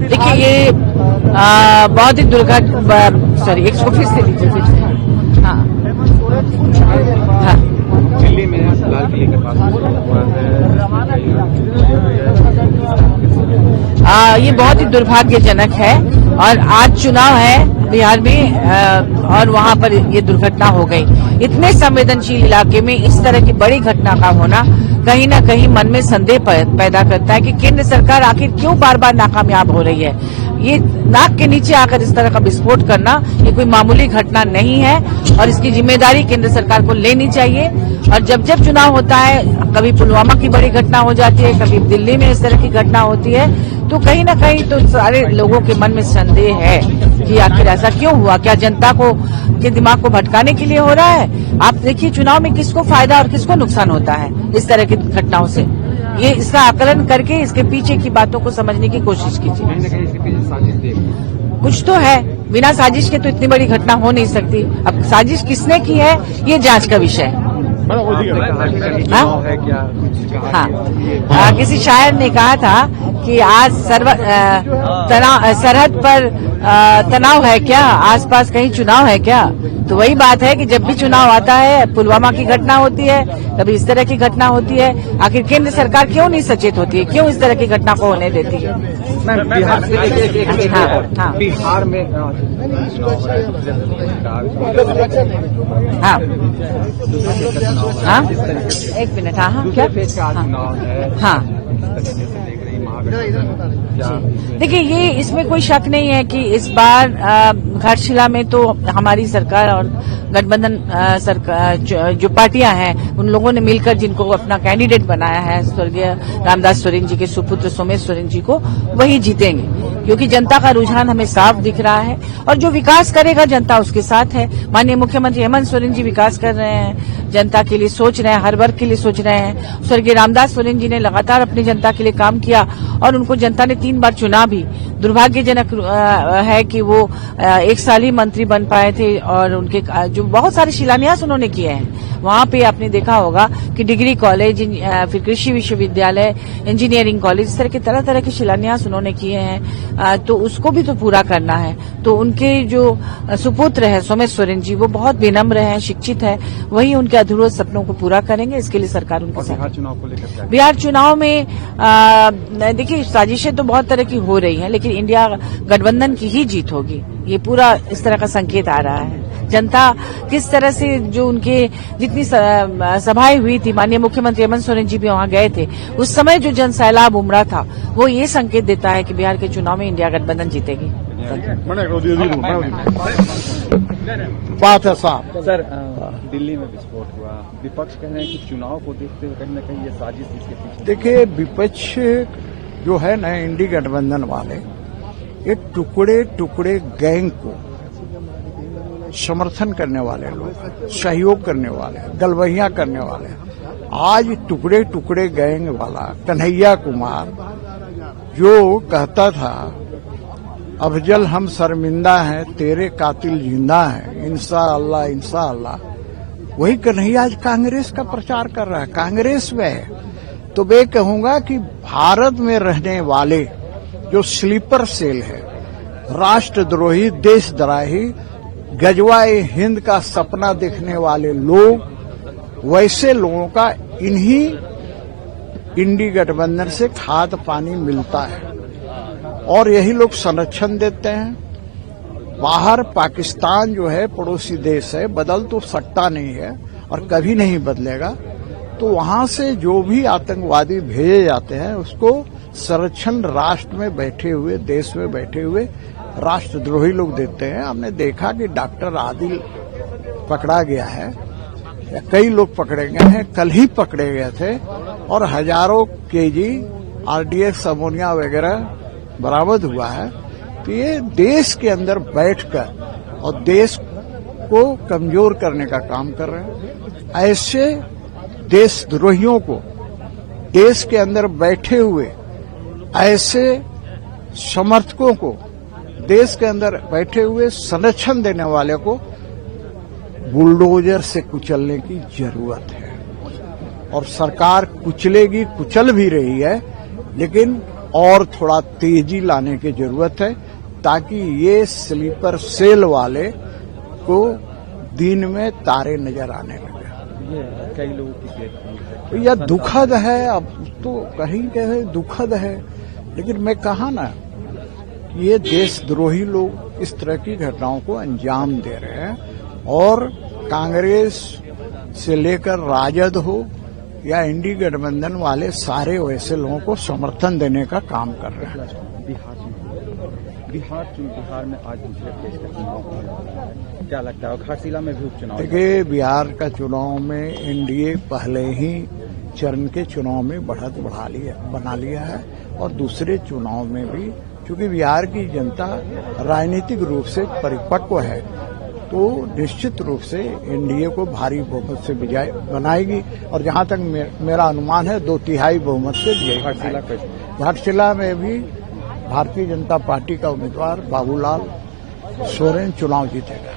देखिए ये बहुत ही सॉरी 120 से लीजिए फिर से। हाँ हाँ दिल्ली में लाल किले के पास ये बहुत ही दुर्भाग्यजनक है और आज चुनाव है बिहार में और वहां पर ये दुर्घटना हो गई। इतने संवेदनशील इलाके में इस तरह की बड़ी घटना का होना कहीं ना कहीं मन में संदेह पैदा करता है कि केंद्र सरकार आखिर क्यों बार बार नाकामयाब हो रही है। ये नाक के नीचे आकर इस तरह का विस्फोट करना ये कोई मामूली घटना नहीं है और इसकी जिम्मेदारी केंद्र सरकार को लेनी चाहिए। और जब जब चुनाव होता है, कभी पुलवामा की बड़ी घटना हो जाती है, कभी दिल्ली में इस तरह की घटना होती है, तो कहीं ना कहीं तो सारे लोगों के मन में संदेह है कि आखिर ऐसा क्यों हुआ। क्या जनता के दिमाग को भटकाने के लिए हो रहा है? आप देखिए चुनाव में किसको फायदा और किसको नुकसान होता है इस तरह की घटनाओं से। ये इसका आकलन करके इसके पीछे की बातों को समझने की कोशिश कीजिए। कुछ तो है, बिना साजिश के तो इतनी बड़ी घटना हो नहीं सकती। अब साजिश किसने की है ये जांच का विषय है। हाँ, किसी शायर ने कहा था कि आज सरहद पर तनाव है क्या, आसपास कहीं चुनाव है क्या। तो वही बात है कि जब भी चुनाव आता है, पुलवामा की घटना होती है, कभी इस तरह की घटना होती है, आखिर केंद्र सरकार क्यों नहीं सचेत होती है, क्यों इस तरह की घटना को होने देती है। बिहार से हाँ बिहार में हाँ हाँ एक मिनट। हाँ हाँ क्या हाँ देखिए ये इसमें कोई शक नहीं है कि इस बार घाटशिला में तो हमारी सरकार और गठबंधन सरकार जो पार्टियां हैं उन लोगों ने मिलकर जिनको अपना कैंडिडेट बनाया है स्वर्गीय रामदास सोरेन जी के सुपुत्र सोमेश सोरेन जी को, वही जीतेंगे। क्योंकि जनता का रुझान हमें साफ दिख रहा है और जो विकास करेगा जनता उसके साथ है। माननीय मुख्यमंत्री हेमंत सोरेन जी विकास कर रहे हैं, जनता के लिए सोच रहे हैं, हर वर्ग के लिए सोच रहे हैं। स्वर्गीय रामदास सोरेन जी ने लगातार अपनी जनता के लिए काम किया और उनको जनता ने 3 बार चुना भी। दुर्भाग्यजनक है कि वो 1 साल ही मंत्री बन पाए थे और उनके जो बहुत सारे शिलान्यास उन्होंने किए हैं। वहां पे आपने देखा होगा कि डिग्री कॉलेज, फिर कृषि विश्वविद्यालय, इंजीनियरिंग कॉलेज, इस तरह के तरह तरह के शिलान्यास उन्होंने किए हैं। तो उसको भी तो पूरा करना है। तो उनके जो सुपुत्र है सोमेश सोरेन जी, वो बहुत विनम्र है, शिक्षित है, वही उनके अधूरे सपनों को पूरा करेंगे। इसके लिए सरकार उनके साथ। बिहार चुनाव में देखिए साजिशें तो बहुत तरह की हो रही हैं, लेकिन इंडिया गठबंधन की ही जीत होगी, ये पूरा इस तरह का संकेत आ रहा है। जनता किस तरह से जो उनके जितनी सभाएं हुई थी, माननीय मुख्यमंत्री हेमंत सोरेन जी भी वहां गए थे, उस समय जो जन सैलाब उमड़ा था वो ये संकेत देता है कि बिहार के चुनाव में इंडिया गठबंधन जीतेगी। बात है साहब। सर दिल्ली में विस्फोट हुआ, विपक्ष कह रहे हैं कि चुनाव को देखते हुए कहीं न कहीं ये साजिश इसके पीछे। देखिए विपक्ष जो है ना, इंडी गठबंधन वाले ये टुकड़े टुकड़े गैंग को समर्थन करने वाले लोग, सहयोग करने वाले, गलबहियां करने वाले। आज टुकड़े टुकड़े गैंग वाला कन्हैया कुमार जो कहता था अफजल हम शर्मिंदा हैं, तेरे कातिल जिंदा हैं, इंशाअल्लाह इंशाअल्लाह, वही कन्हैया आज कांग्रेस का प्रचार कर रहा है, कांग्रेस में है। तो मैं कहूंगा कि भारत में रहने वाले जो स्लीपर सेल है, राष्ट्रद्रोही, देशद्रोही, गजवाए हिंद का सपना देखने वाले लोग, वैसे लोगों का इन्हीं इंडी गठबंधन से खाद पानी मिलता है और यही लोग संरक्षण देते हैं। बाहर पाकिस्तान जो है पड़ोसी देश है, बदल तो सकता नहीं है और कभी नहीं बदलेगा। तो वहां से जो भी आतंकवादी भेजे जाते हैं उसको संरक्षण राष्ट्र में बैठे हुए, देश में बैठे हुए राष्ट्रद्रोही लोग देते हैं। हमने देखा कि डॉक्टर आदिल पकड़ा गया है, या कई लोग पकड़े गए हैं, कल ही पकड़े गए थे और हजारों केजी आरडीएक्स अमोनिया वगैरह बरामद हुआ है। तो ये देश के अंदर बैठकर और देश को कमजोर करने का काम कर रहे हैं। ऐसे देशद्रोहियों को, देश के अंदर बैठे हुए ऐसे समर्थकों को, देश के अंदर बैठे हुए संरक्षण देने वाले को बुलडोजर से कुचलने की जरूरत है। और सरकार कुचलेगी, कुचल भी रही है, लेकिन और थोड़ा तेजी लाने की जरूरत है, ताकि ये स्लीपर सेल वाले को दिन में तारे नजर आने लगे। ये कई लोगों की प्लेटफॉर्म है। यह दुखद है, अब तो कहीं कहे दुखद है, लेकिन मैं कहा ना, ये देशद्रोही लोग इस तरह की घटनाओं को अंजाम दे रहे हैं और कांग्रेस से लेकर राजद हो या इंडी गठबंधन वाले सारे वैसे लोगों को समर्थन देने का काम कर रहे हैं। बिहार में आज दूसरे फेज का चुनाव होने वाला है, क्या लगता है? और घाटशिला में भी उपचुनाव। देखिए, बिहार का चुनाव में एनडीए पहले ही चरण के चुनाव में बढ़त बना लिया है और दूसरे चुनाव में भी, क्योंकि बिहार की जनता राजनीतिक रूप से परिपक्व है, तो निश्चित रूप से एनडीए को भारी बहुमत से विजय बनाएगी और जहां तक मेरा अनुमान है 2/3 बहुमत से विजय। घाटशिला में भी भारतीय जनता पार्टी का उम्मीदवार बाबूलाल सोरेन चुनाव जीतेगा।